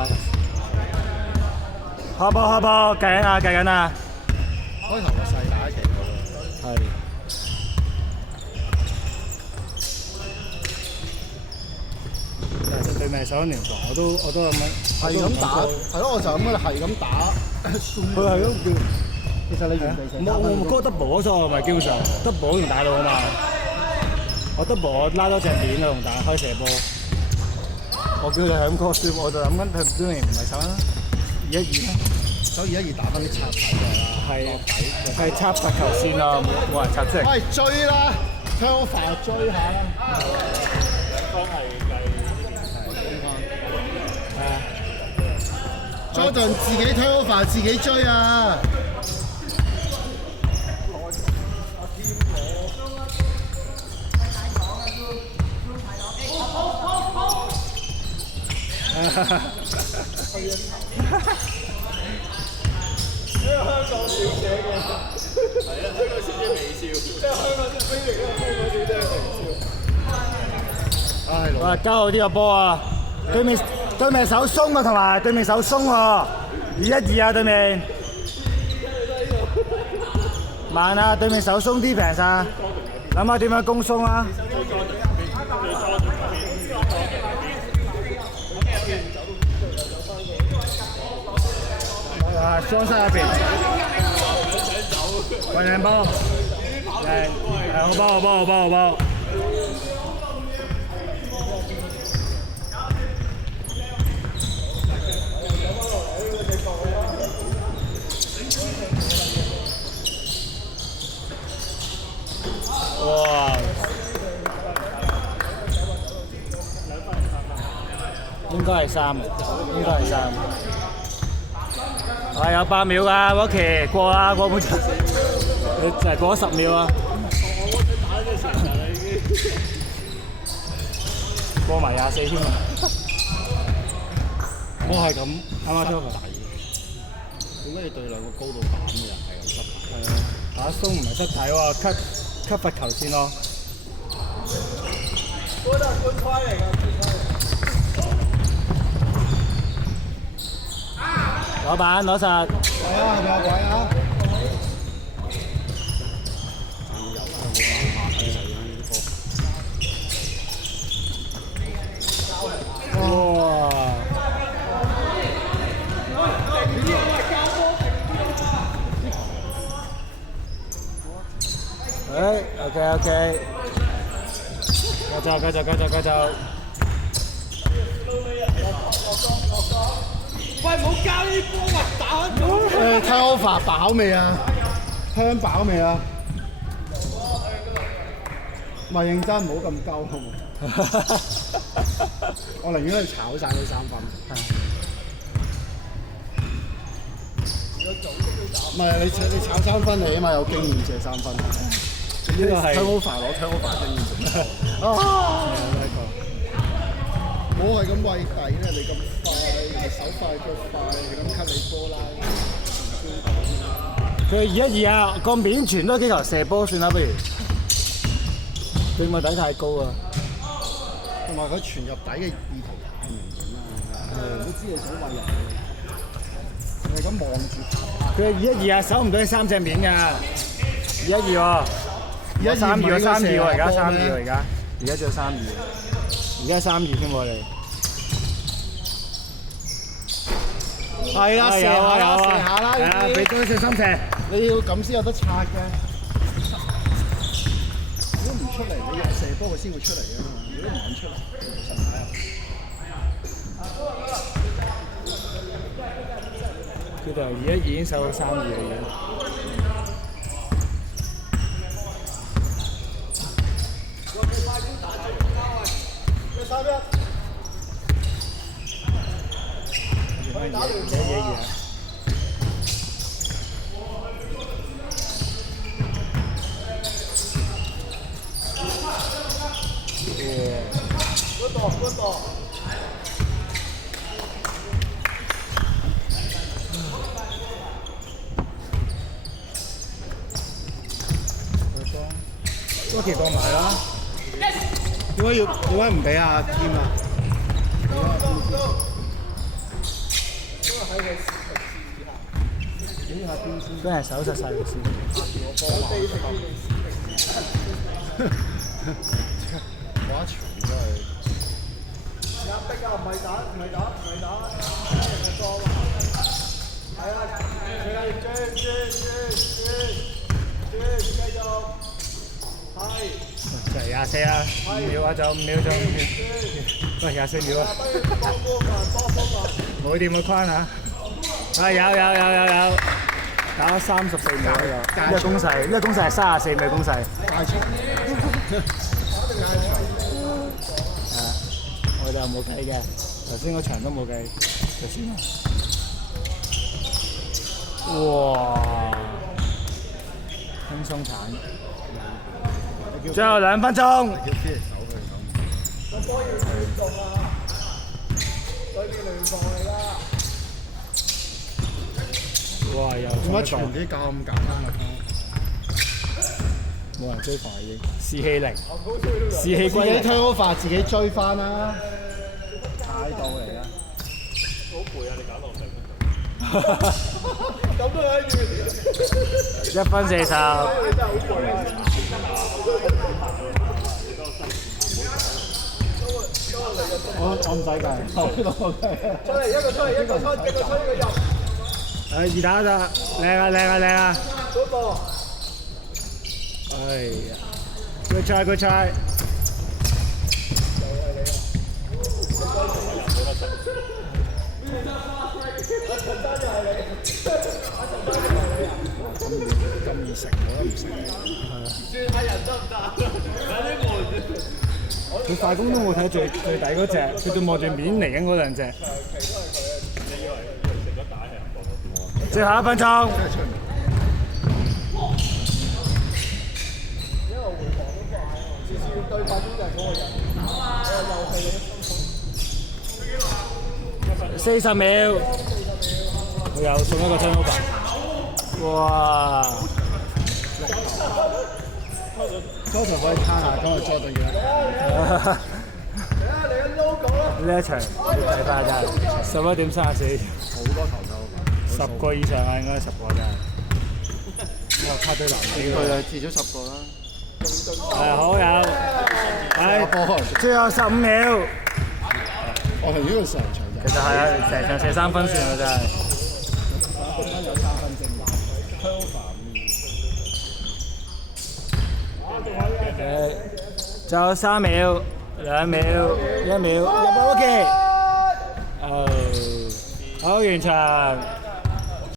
馬球。開波，計緊啊！開頭個細打一期係。其實對面手聯防我都咁樣，係咁打，係咯，我就咁噶啦，係咁打。佢係咁叫。其實你原地成我嗰個 double 嗰錯咪基本上 double 都仲打到啊嘛。我 double 我拉多隻面啊，同打開射波。我叫你係咁 call 輸，我就諗緊佢對面唔係手啦，2-1-2啦。手2-1-2打翻啲插頭啊，係插罰球線啊，冇人插出嚟。喂，追啦 ，turnover 追下啦。方係計係啊。Jordan 自己 turnover 自己追啊！因為香港小姐嘅，係啊，香港小姐微笑，即係香港即係飛嚟嘅香港小姐微笑。唉，哇！交好呢個波啊！對面手鬆啊，同埋對面手鬆喎，2-1-2啊，對面。慢啊！對面手鬆啲平晒，諗下點樣攻鬆啊！雙身入邊，運人波，好波。哇！應該係3。係有8秒㗎，嗰期過啦，過半場，你就係過咗10秒啊！過埋24添啊！我係咁，啱啱出個大嘢。點解你對兩個高度膽嘅人係咁失態？係啊，打鬆唔係失態喎，cut罰球線咯。嗰度係官差嚟㗎。攞板攞實。係啊，係咪有鬼啊？哇！OK，繼續。喂，冇交呢啲波啊！打開turnover 飽未啊？香飽未啊？咪認真，唔好咁鳩好冇？我寧願去炒晒佢3分。唔係你炒3分，你起碼有經驗射3分。呢個係 turnover 攞 turnover 經驗做咩？我係咁喂底咧，你咁快，手快腳快，咁 cut 你波啦。佢2-1-2啊，個面傳多幾球射波算啦，不如。佢個底太高啊。同埋佢傳入底嘅意圖太明顯啦。都知你想喂人，你咁望住。佢係2-1-2啊，守唔到你3隻面㗎。2-1-2喎。而家3-2喎，而家3-2喎，而家仲有3-2，而家3-2添喎你。係啦，射下啦，係啊，俾多啲信心射。你要咁先有得拆嘅。如果唔出嚟，你射波佢先會出嚟㗎嘛。如果唔肯出嚟，神牌啊！佢哋而家已經守到3-2啦，已經。多期過埋啦。點解唔俾阿添啊？真係手實晒條線。嗰一場真係。壓迫啊！唔係打，唔係打，唔係打，人嘅錯啊！係啊，轉，繼續，係。就係24啦，5秒啊，就5秒，喂24秒啊！冇掂個框啊！有，打咗34秒呢個攻勢，呢個攻勢係34秒攻勢。我就冇計嘅，頭先嗰場都冇計，就算啦。哇！輕鬆鏟，最後2分鐘。個波要亂動啊！對面聯防嚟㗎。哇！又點解場地教咁簡單嘅？冇人追防已經，士氣零，士氣歸零。自己 turnover 自己追翻啦，態度嚟啦。好攰啊！你搞到咁都可以。1分40。真係好攰啊！我唔使計，出嚟一個出，一個入。2打咋，靚啊！嗰個。哎呀 ，good try。咁易食我都唔食。轉下人得唔得？有啲悶。佢快攻都冇睇最底嗰隻，佢仲望住面嚟緊嗰兩隻。最後1分鐘。對法中就係嗰個人，我40秒，佢又送一個 turnover。哇！嗰場可以攤下，今日再對嘅。嚟緊 logo 啦！呢一場睇翻真係11點34，好多球手10個以上啊，應該10個真係。又卡對籃佢啊，至少10個啦。好有，最後15秒。我係呢個成場其實係啊，成場射3分算啦真係。有3分正嘛 最後3秒、2秒、1秒，入波 OK。好，完場。